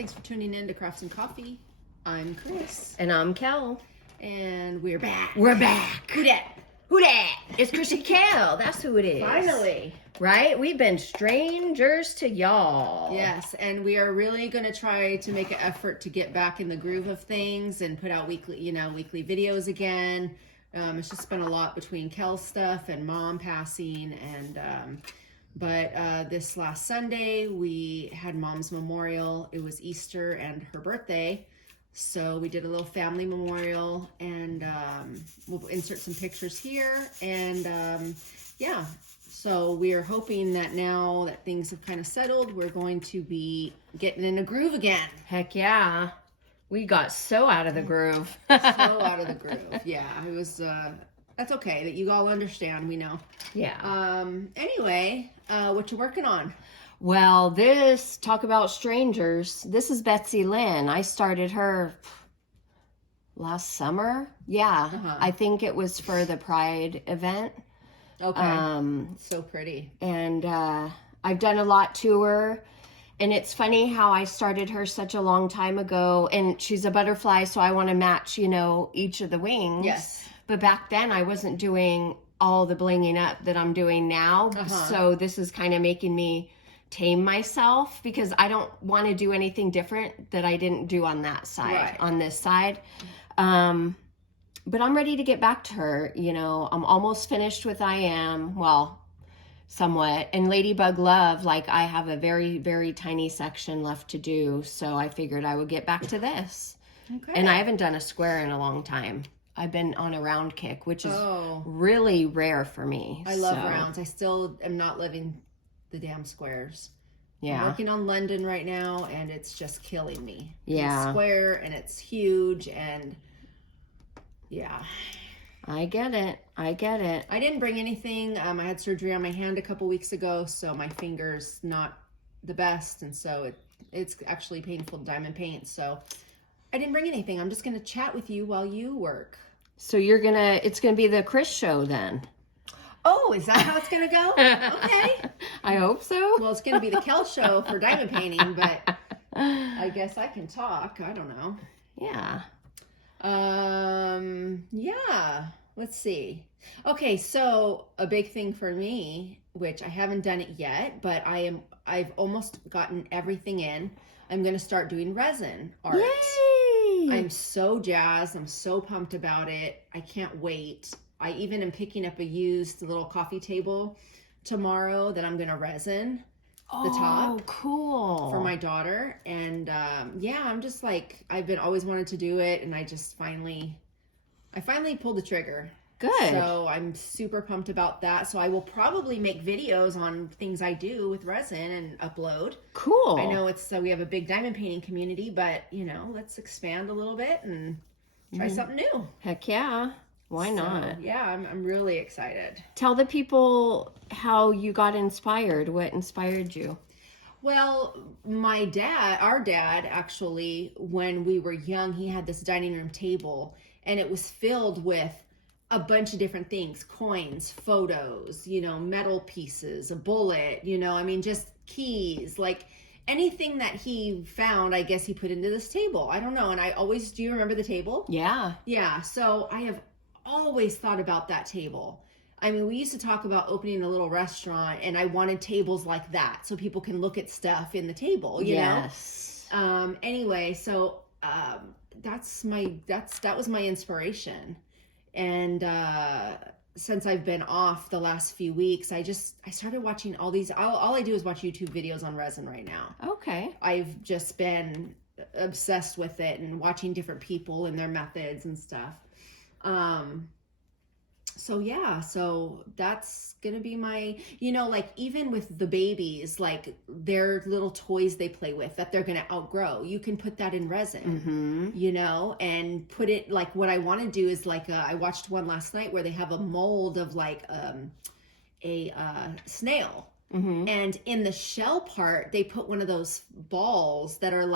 Thanks for tuning in to Crafts and Coffee. I'm Kris. And I'm Kel. And we're back. We're back. Who dat? Who dat? It's Kris and Kel. That's who it is. Finally. Right? We've been strangers to y'all. Yes, and we are really going to try to make an effort to get back in the groove of things and put out weekly videos again. It's just been a lot between Kel's stuff and mom passing, and but this last Sunday we had mom's memorial. It was Easter and her birthday, so we did a little family memorial, and we'll insert some pictures here, and yeah. So we are hoping that now that things have kind of settled, we're going to be getting in a groove again. Heck yeah. We got so out of the groove. So out of the groove. Yeah, it was, that's okay. That you all understand, we know. Yeah. Anyway, what you working on? Well, talk about strangers. This is Betsylynn. I started her last summer. Yeah. I think it was for the Pride event. Okay. So pretty. And I've done a lot to her. And it's funny how I started her such a long time ago. And she's a butterfly, so I want to match, each of the wings. Yes. But back then I wasn't doing all the blinging up that I'm doing now. So this is kind of making me tame myself, because I don't want to do anything different that I didn't do on that side, on this side. But I'm ready to get back to her. I'm almost finished with I Am. Well, somewhat. And Ladybug Love, I have a very, very tiny section left to do. So I figured I would get back to this. Okay. And I haven't done a square in a long time. I've been on a round kick, which is really rare for me. I love rounds. I still am not living the damn squares. Yeah. I'm working on London right now, and it's just killing me. Yeah. It's square, and it's huge, and yeah. I get it. I didn't bring anything. I had surgery on my hand a couple weeks ago, so my finger's not the best, and so it's actually painful to diamond paint. So I didn't bring anything. I'm just going to chat with you while you work. So it's going to be the Kris show then. Oh, is that how it's going to go? Okay. I hope so. Well, it's going to be the Kel show for diamond painting, but I guess I can talk. I don't know. Yeah. Yeah, let's see. Okay, so a big thing for me, which I haven't done it yet, but I've almost gotten everything in. I'm going to start doing resin art. Yay! I'm so jazzed. I'm so pumped about it. I can't wait. I even am picking up a used little coffee table tomorrow that I'm going to resin the top. Oh, cool. For my daughter. And yeah, I'm just I've always wanted to do it, and I finally pulled the trigger. Good. So I'm super pumped about that. So I will probably make videos on things I do with resin and upload. Cool. I know we have a big diamond painting community, but let's expand a little bit and try something new. Heck yeah. Why not? Yeah, I'm really excited. Tell the people how you got inspired. What inspired you? Well, our dad, actually, when we were young, he had this dining room table, and it was filled with a bunch of different things: coins, photos, metal pieces, a bullet, just keys, anything that he found, I guess he put into this table. I don't know. And do you remember the table? Yeah. Yeah. So I have always thought about that table. I mean, we used to talk about opening a little restaurant, and I wanted tables like that so people can look at stuff in the table, you know? Anyway, so that was my inspiration. And since I've been off the last few weeks, I started watching all I do is watch YouTube videos on resin right now. Okay. I've just been obsessed with it and watching different people and their methods and stuff. So that's gonna be my, even with the babies, their little toys they play with that they're gonna outgrow, you can put that in resin, and put it, what I want to do is I watched one last night where they have a mold of a snail, and in the shell part they put one of those balls that are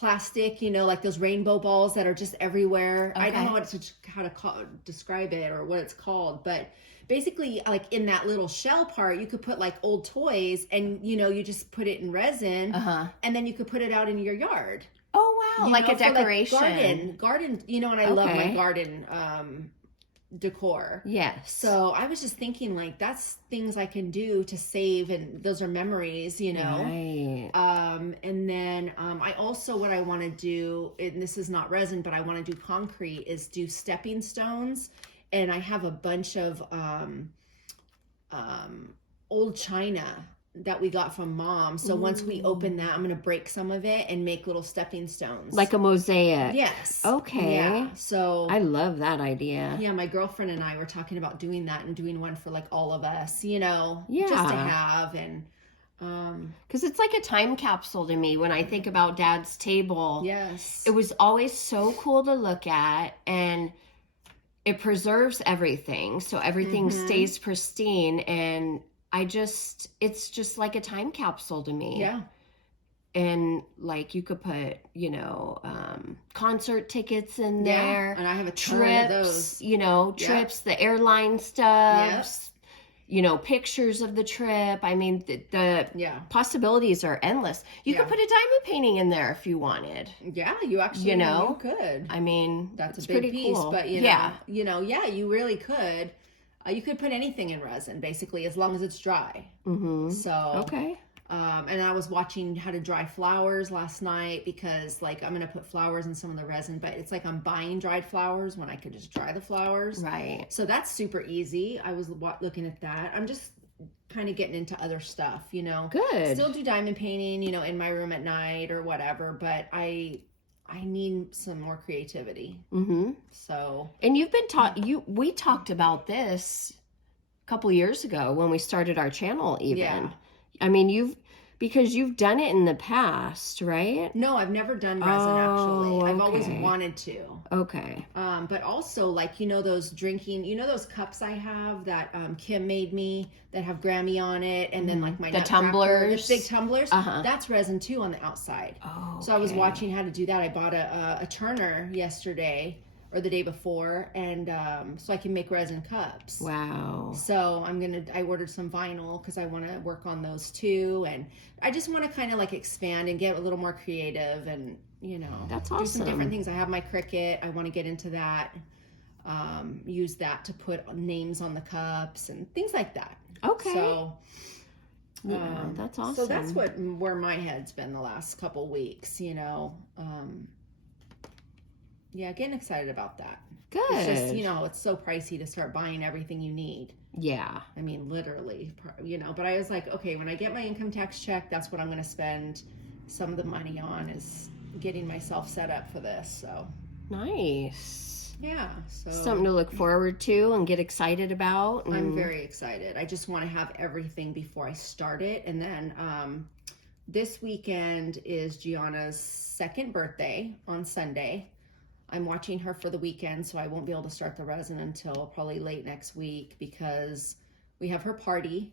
plastic, like those rainbow balls that are just everywhere. Okay. I don't know how to describe it or what it's called, but basically like in that little shell part, you could put like old toys and, you just put it in resin and then you could put it out in your yard. Oh, wow. Like a decoration. Like garden, and I love my garden, decor. Yes. So I was just thinking like that's things I can do to save, and those are memories, Right. And then I also, what I want to do, and this is not resin, but I want to do concrete, is do stepping stones. And I have a bunch of old china that we got from Mom. So once we open that, I'm going to break some of it and make little stepping stones. Like a mosaic. Yes. Okay. Yeah. So I love that idea. Yeah, my girlfriend and I were talking about doing that and doing one for like all of us, just to have. And because it's like a time capsule to me when I think about Dad's table. Yes. It was always so cool to look at, and it preserves everything. So everything stays pristine, and it's just like a time capsule to me. Yeah. And like you could put, concert tickets in there. And I have a ton of those. Trips, the airline stuff, pictures of the trip. I mean, the possibilities are endless. You could put a diamond painting in there if you wanted. Yeah, you actually, you could. I mean, that's a big piece, cool. But you really could. You could put anything in resin, basically, as long as it's dry. Mm-hmm. So okay. And I was watching how to dry flowers last night because, like, I'm going to put flowers in some of the resin, but it's like I'm buying dried flowers when I could just dry the flowers. Right. So that's super easy. I was looking at that. I'm just kind of getting into other stuff, Good. Still do diamond painting, in my room at night or whatever, but I need some more creativity. Mm-hmm. So. And you've been we talked about this a couple years ago when we started our channel even. Yeah. I mean, because you've done it in the past, right? No, I've never done resin actually. I've always wanted to. Okay. But also like, those drinking, those cups I have that Kim made me that have Grammy on it, and then like my the tumblers, the big tumblers. That's resin too on the outside. Oh. Okay. So I was watching how to do that. I bought a turner yesterday or the day before, and so I can make resin cups. Wow. So I ordered some vinyl because I want to work on those too, and I just want to kind of like expand and get a little more creative, and that's do some awesome. different things. I have my Cricut. I want to get into that. Use that to put names on the cups and things like that. Okay. So that's awesome. So that's where my head's been the last couple weeks. Getting excited about that. Good. It's just, it's so pricey to start buying everything you need. Yeah. I mean, literally, but I was like, okay, when I get my income tax check, that's what I'm going to spend some of the money on, is getting myself set up for this. So nice. Yeah. So something to look forward to and get excited about. I'm very excited. I just want to have everything before I start it. And then this weekend is Gianna's second birthday on Sunday. I'm watching her for the weekend, so I won't be able to start the resin until probably late next week because we have her party.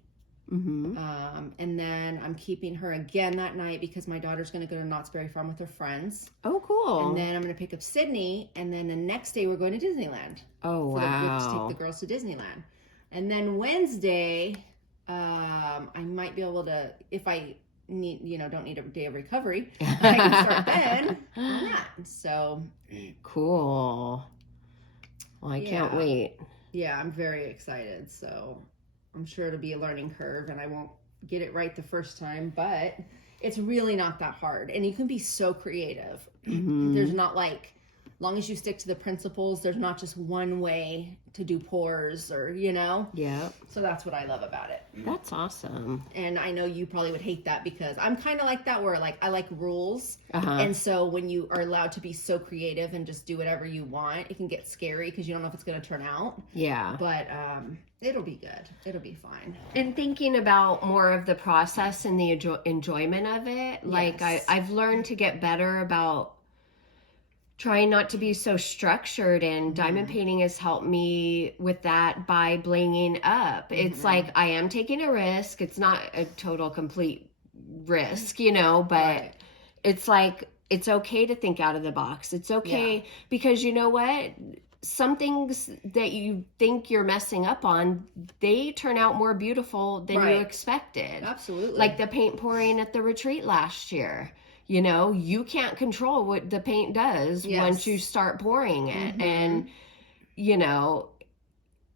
Mm-hmm. And then I'm keeping her again that night because my daughter's going to go to Knott's Berry Farm with her friends. Oh, cool. And then I'm going to pick up Sydney, and then the next day we're going to Disneyland. Oh, wow. We have to take the girls to Disneyland. And then Wednesday, I might be able to, if I don't need a day of recovery, I can start then on that. So cool. Well, I can't wait. Yeah, I'm very excited. So I'm sure it'll be a learning curve, and I won't get it right the first time, but it's really not that hard. And you can be so creative. Mm-hmm. There's not like, long as you stick to the principles, there's not just one way to do pours or, Yeah. So that's what I love about it. That's awesome. And I know you probably would hate that because I'm kind of like that where like I like rules. And so when you are allowed to be so creative and just do whatever you want, it can get scary because you don't know if it's going to turn out. Yeah. But it'll be good. It'll be fine. And thinking about more of the process and the enjoyment of it, like I've learned to get better about trying not to be so structured, and diamond painting has helped me with that by blinging up. It's like I am taking a risk. It's not a total complete risk, but it's like it's okay to think out of the box. It's okay because you know what? Some things that you think you're messing up on, they turn out more beautiful than you expected. Absolutely. Like the paint pouring at the retreat last year. You know, you can't control what the paint does once you start pouring it. And, you know,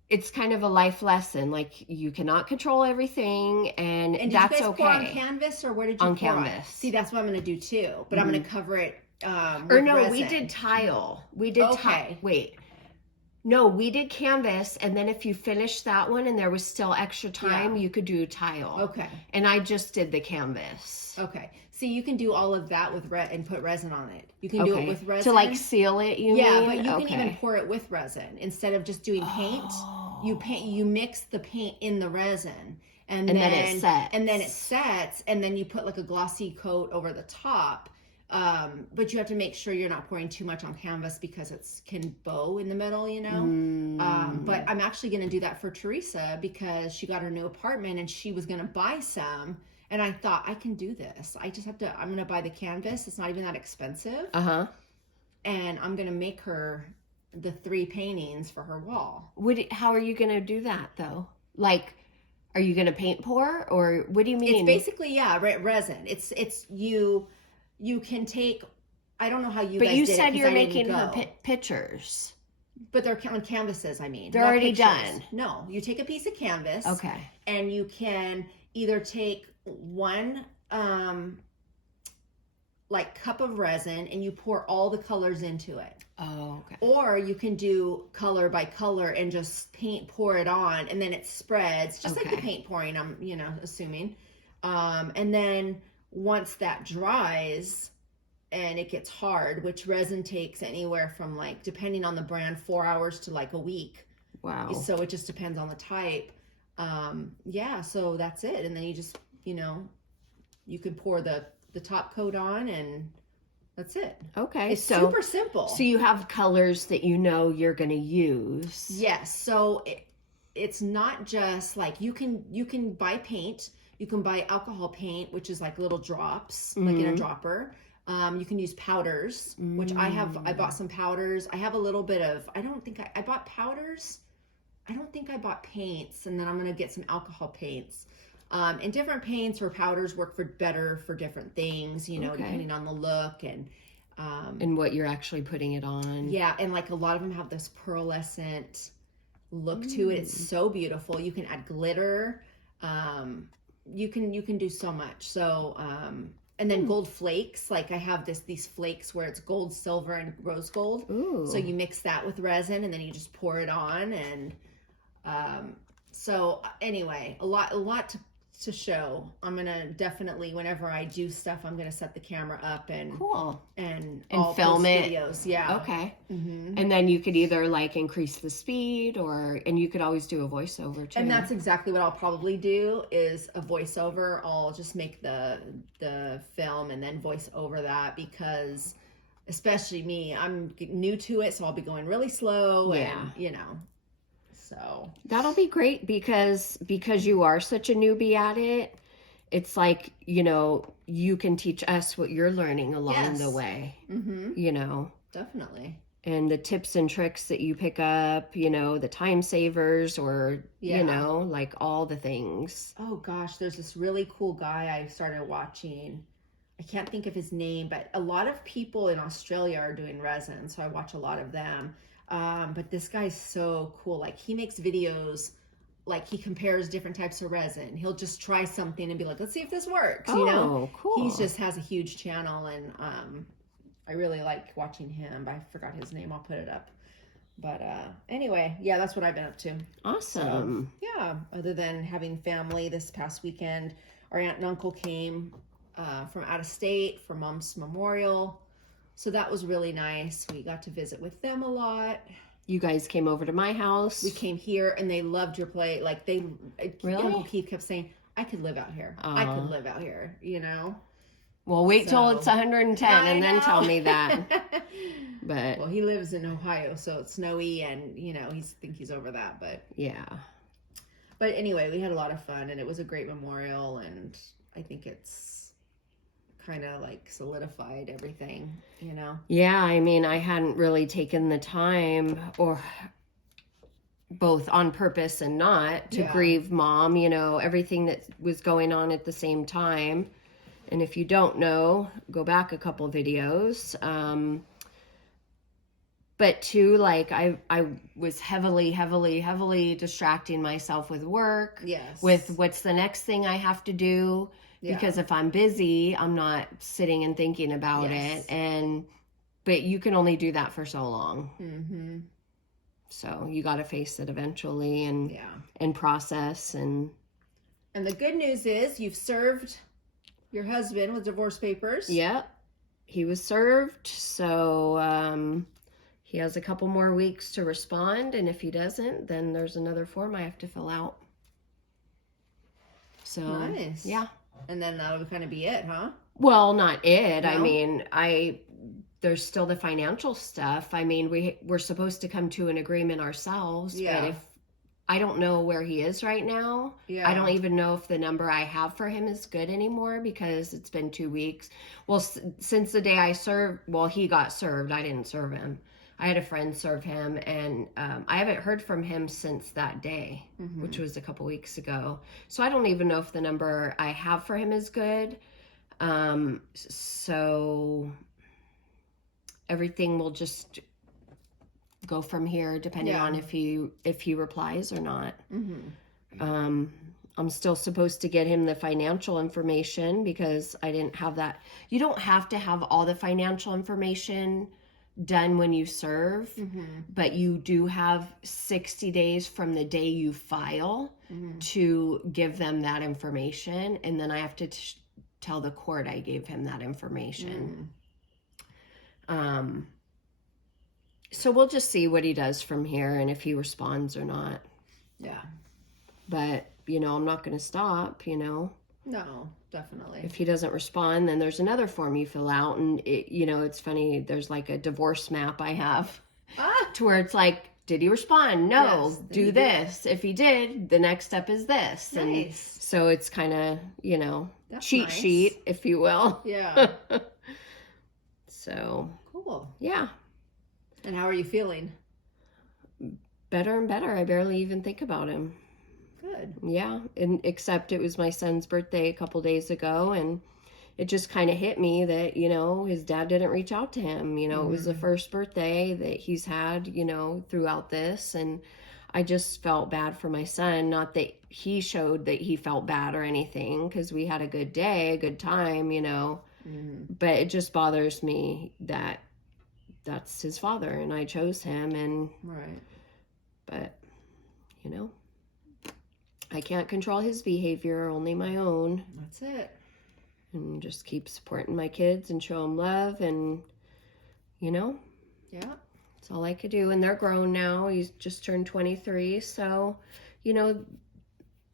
it's kind of a life lesson. Like, you cannot control everything, and did that's you guys okay. pour on canvas, or where did you on pour canvas? On? See, that's what I'm going to do too. But I'm going to cover it or no, resin. we did tile. We did wait. No, we did canvas, and then if you finished that one and there was still extra time, you could do tile. Okay. And I just did the canvas. Okay. See, you can do all of that with and put resin on it. You can do it with resin. To like seal it, you mean? Yeah, but you can even pour it with resin. Instead of just doing paint, you mix the paint in the resin. And then it sets. And then it sets, and then you put like a glossy coat over the top. But you have to make sure you're not pouring too much on canvas because it can bow in the middle, you know. But I'm actually going to do that for Teresa because she got her new apartment and she was going to buy some. And I thought, I can do this. I just have to, I'm going to buy the canvas. It's not even that expensive. And I'm going to make her the 3 paintings for her wall. How are you going to do that though? Like, are you going to paint pour, or what do you mean? It's basically, resin. It's you can take, I don't know how you guys did it. But you said you're making her pictures. But they're on canvases, I mean. They're already done. No, you take a piece of canvas. Okay. And you can either take one like cup of resin and you pour all the colors into it. Oh, okay. Or you can do color by color and just pour it on, and then it spreads just like the paint pouring, I'm assuming. And then once that dries and it gets hard, which resin takes anywhere from, like, depending on the brand, 4 hours to like a week. Wow. So it just depends on the type. So that's it. And then you just, you could pour the top coat on, and that's it. Okay. It's super simple. So you have colors that you're going to use. Yes. So it's not just like, you can buy paint. You can buy alcohol paint, which is like little drops, like in a dropper. You can use powders, which I bought some powders. I have a little bit of, I bought powders. I don't think I bought paints, and then I'm going to get some alcohol paints. And different paints or powders work better for different things, depending on the look and what you're actually putting it on. Yeah, and like a lot of them have this pearlescent look to it. It's so beautiful. You can add glitter. You can do so much. So and then gold flakes, like I have these flakes where it's gold, silver, and rose gold. Ooh. So you mix that with resin, and then you just pour it on. And so anyway, a lot to show. I'm gonna definitely, whenever I do stuff, I'm gonna set the camera up and all film it. videos. Yeah. Okay. And then you could either like increase the speed, and you could always do a voiceover too. And that's exactly what I'll probably do, is a voiceover. I'll just make the film and then voice over that, because especially me, I'm new to it, so I'll be going really slow. And so that'll be great, because you are such a newbie at it. It's like, you can teach us what you're learning along the way. Definitely. And the tips and tricks that you pick up, the time savers, or like all the things. Oh gosh, there's this really cool guy I started watching. I can't think of his name, but a lot of people in Australia are doing resin, so I watch a lot of them. But this guy's so cool. Like, he makes videos, like he compares different types of resin. He'll just try something and be like, let's see if this works. Oh, cool. He just has a huge channel, and I really like watching him. I forgot his name. I'll put it up. But anyway, that's what I've been up to. Awesome. So, other than having family this past weekend, our aunt and uncle came from out of state for Mom's memorial. So that was really nice. We got to visit with them a lot. You guys came over to my house. We came here, and they loved your place. Like, really? Uncle Keith kept saying, I could live out here. I could live out here, Well, wait till it's 110 and then tell me that. But well, he lives in Ohio, so it's snowy, and he's over that. But yeah. But anyway, we had a lot of fun, and it was a great memorial, and I think it's kind of like solidified everything, you know? Yeah, I mean, I hadn't really taken the time, or both on purpose and not, to grieve Mom, you know, everything that was going on at the same time. And if you don't know, go back a couple videos. But too, like, I was heavily distracting myself with work. Yes. With what's the next thing I have to do. Yeah. Because if I'm busy, I'm not sitting and thinking about it. But you can only do that for so long. Mm-hmm. So you got to face it eventually and process. And the good news is you've served your husband with divorce papers. Yep. He was served. So he has a couple more weeks to respond. And if he doesn't, then there's another form I have to fill out. So nice. Yeah. And then that'll kind of be it, huh? Well, not it. No? I mean, there's still the financial stuff. I mean, we're supposed to come to an agreement ourselves. Yeah. But if I don't know where he is right now. Yeah. I don't even know if the number I have for him is good anymore because it's been 2 weeks. Well, since the day I served, well, he got served. I didn't serve him. I had a friend serve him, and I haven't heard from him since that day, which was a couple weeks ago. So I don't even know if the number I have for him is good. So everything will just go from here, depending on if he replies or not. Mm-hmm. I'm still supposed to get him the financial information because I didn't have that. You don't have to have all the financial information done when you serve, but you do have 60 days from the day you file to give them that information, and then I have to tell the court I gave him that information. So we'll just see what he does from here and if he responds or not. Yeah. But, you know, I'm not going to stop, you know. No, definitely. If he doesn't respond, then there's another form you fill out. And, you know, it's funny. There's like a divorce map I have to where it's like, did he respond? No. Yes, do this. If he did, the next step is this. Nice. And so it's kind of, you know, that's cheat sheet, if you will. Yeah. So. Cool. Yeah. And how are you feeling? Better and better. I barely even think about him. Good. Yeah, and except it was my son's birthday a couple days ago, and it just kind of hit me that, you know, his dad didn't reach out to him. You know, it was the first birthday that he's had, you know, throughout this, and I just felt bad for my son. Not that he showed that he felt bad or anything, because we had a good day, a good time, you know, but it just bothers me that that's his father, and I chose him, and but, you know, I can't control his behavior, only my own. That's it. And just keep supporting my kids and show them love, and, you know. Yeah. That's all I could do. And they're grown now. He's just turned 23. So, you know,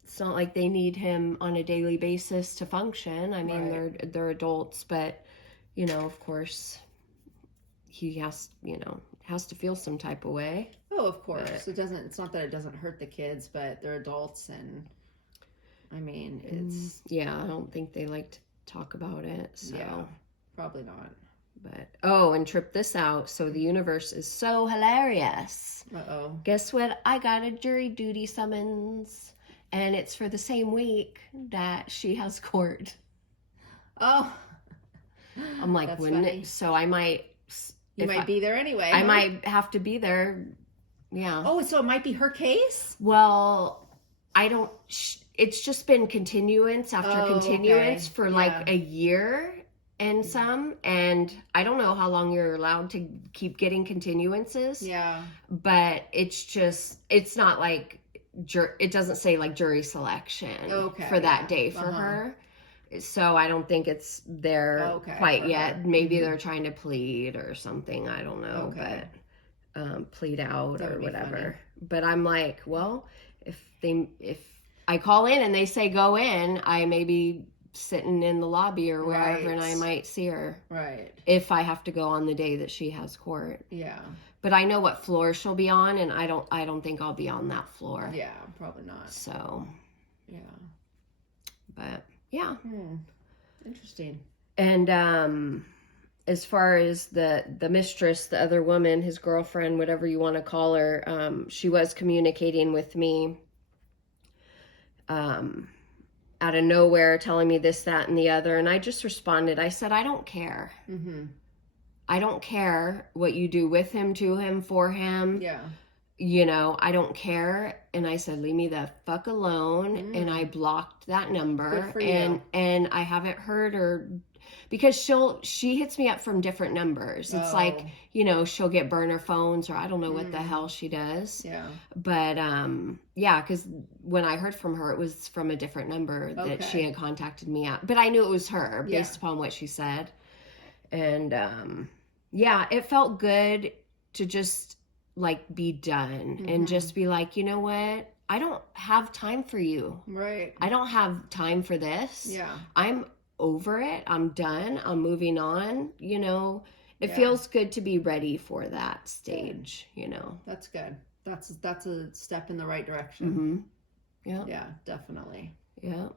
it's not like they need him on a daily basis to function. I mean, they're adults, but, you know, of course, he has, you know, has to feel some type of way. Oh, of course. But it's not that it doesn't hurt the kids, but they're adults, and I mean, it's I don't think they like to talk about it. So yeah, probably not. But and trip this out. So the universe is so hilarious. Guess what? I got a jury duty summons, and it's for the same week that she has court. Oh, I'm like, wouldn't it? So I might. You might be there anyway. I might have to be there. Yeah. Oh, so it might be her case? Well, I don't. It's just been continuance after continuance for like a year and some. And I don't know how long you're allowed to keep getting continuances. Yeah. But it's not like, it doesn't say like jury selection for that day for her. So I don't think it's there quite yet. Maybe they're trying to plead or something. I don't know, but plead out or whatever. Funny. But I'm like, well, if I call in and they say go in, I may be sitting in the lobby or wherever, and I might see her. Right. If I have to go on the day that she has court. Yeah. But I know what floor she'll be on, and I don't think I'll be on that floor. Yeah, probably not. So. Yeah. But. Yeah. Interesting. And as far as the mistress, the other woman, his girlfriend, whatever you want to call her, she was communicating with me out of nowhere, telling me this, that, and the other. And I just responded. I said, I don't care. Mm-hmm. I don't care what you do with him, to him, for him. Yeah. You know, I don't care. And I said, leave me the fuck alone. And I blocked that number. Good for you. And I haven't heard her, because she hits me up from different numbers. It's like, you know, she'll get burner phones, or I don't know what the hell she does. Yeah. But yeah, because when I heard from her, it was from a different number that she had contacted me at. But I knew it was her based upon what she said. And yeah, it felt good to just like be done and just be like, you know what? I don't have time for you. Right. I don't have time for this. Yeah. I'm over it. I'm done. I'm moving on. You know, it feels good to be ready for that stage, you know. That's good. That's a step in the right direction. Yeah. Yeah, definitely. Yeah.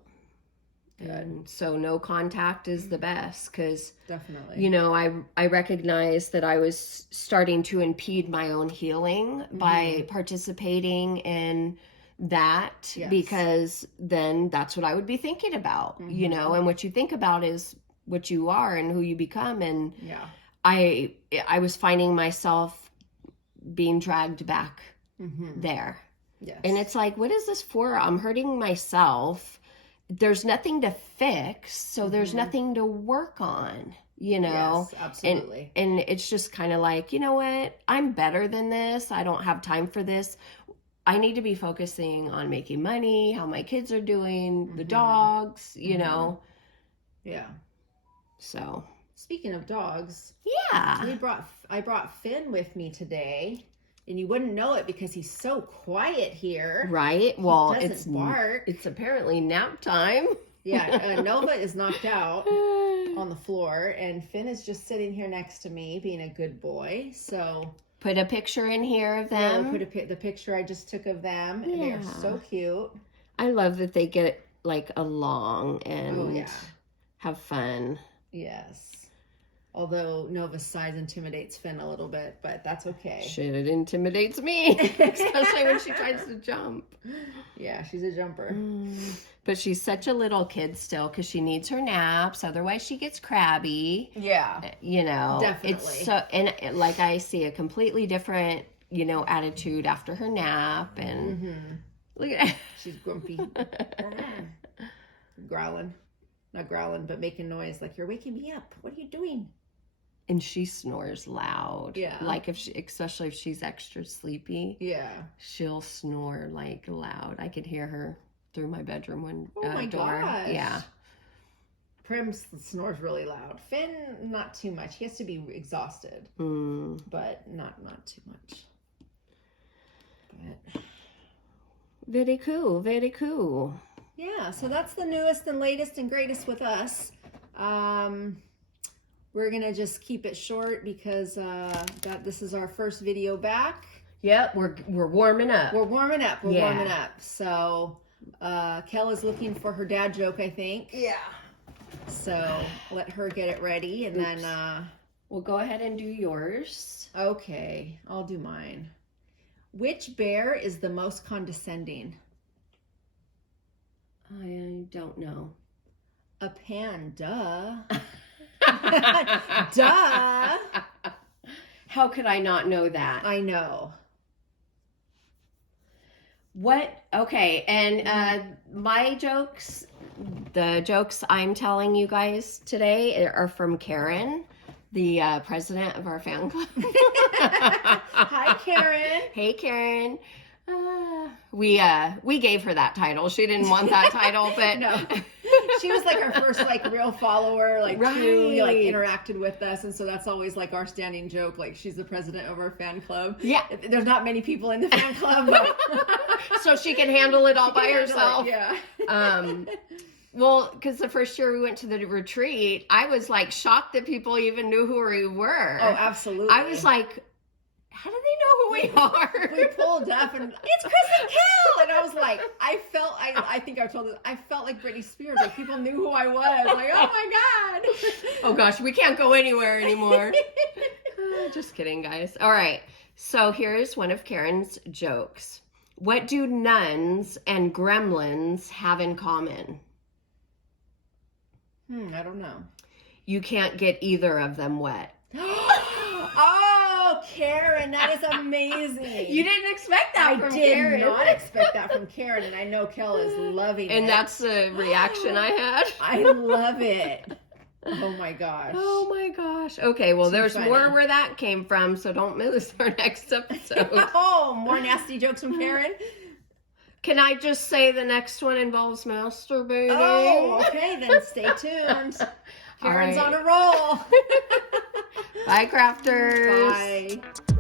Good. And so no contact is the best, because, definitely, you know, I recognized that I was starting to impede my own healing by participating in that, because then that's what I would be thinking about, you know, and what you think about is what you are and who you become. And I was finding myself being dragged back there. Yes. And it's like, what is this for? I'm hurting myself. There's nothing to fix, so there's nothing to work on, you know? Yes, absolutely. And it's just kind of like, you know what? I'm better than this. I don't have time for this. I need to be focusing on making money, how my kids are doing, the dogs, you know? Yeah. So. Speaking of dogs. Yeah. I brought Finn with me today. And you wouldn't know it because he's so quiet here. Right. Well, it's bark. It's apparently nap time. Yeah. Nova is knocked out on the floor, and Finn is just sitting here next to me, being a good boy. So put a picture in here of them. Put the picture I just took of them. And they're so cute. I love that they get like along and have fun. Yes. Although Nova's size intimidates Finn a little bit, but that's okay. Shit, it intimidates me, especially when she tries to jump. Yeah, she's a jumper. But she's such a little kid still, because she needs her naps. Otherwise, she gets crabby. Yeah. You know. Definitely. It's so, and like I see a completely different, you know, attitude after her nap. And look at her. She's grumpy. Growling. Not growling, but making noise like, you're waking me up. What are you doing? And she snores loud. Yeah. Like especially if she's extra sleepy. Yeah. She'll snore like loud. I could hear her through my bedroom Oh my door. Gosh. Yeah. Prim snores really loud. Finn, not too much. He has to be exhausted, but not too much. But very cool. Very cool. Yeah. So that's the newest and latest and greatest with us. We're gonna just keep it short because this is our first video back. Yep, we're warming up. We're warming up. We're warming up. So Kel is looking for her dad joke, I think. Yeah. So let her get it ready, and then we'll go ahead and do yours. Okay, I'll do mine. Which bear is the most condescending? I don't know. A panda. Duh. How could I not know that? I know. What? Okay, and my jokes, the jokes I'm telling you guys today are from Karen, the president of our fan club. Hi, Karen. Hey, Karen. We gave her that title. She didn't want that title, but no. She was like our first like real follower, like truly like interacted with us, and so that's always like our standing joke. Like, she's the president of our fan club. Yeah, there's not many people in the fan club, but so she can handle it all by herself. Yeah. Well, because the first year we went to the retreat, I was like shocked that people even knew who we were. Oh, absolutely. I was like, how do they know who we are? We pulled up and it's Kris and Kel, and I was like, I think I told this, I felt like Britney Spears. Like people knew who I was. Like, oh my god. Oh gosh, we can't go anywhere anymore. Just kidding, guys. All right. So here's one of Karen's jokes. What do nuns and gremlins have in common? I don't know. You can't get either of them wet. Oh, Karen, that is amazing. You didn't expect that from Karen. I did not expect that from Karen, and I know Kel is loving it. And that's the reaction I had. I love it. Oh my gosh. Oh my gosh. Okay, well, there's funny. more where that came from, so don't miss our next episode. Oh, more nasty jokes from Karen? Can I just say the next one involves masturbating? Oh, okay, then stay tuned. Karen's right. on a roll. Bye, crafters. Bye.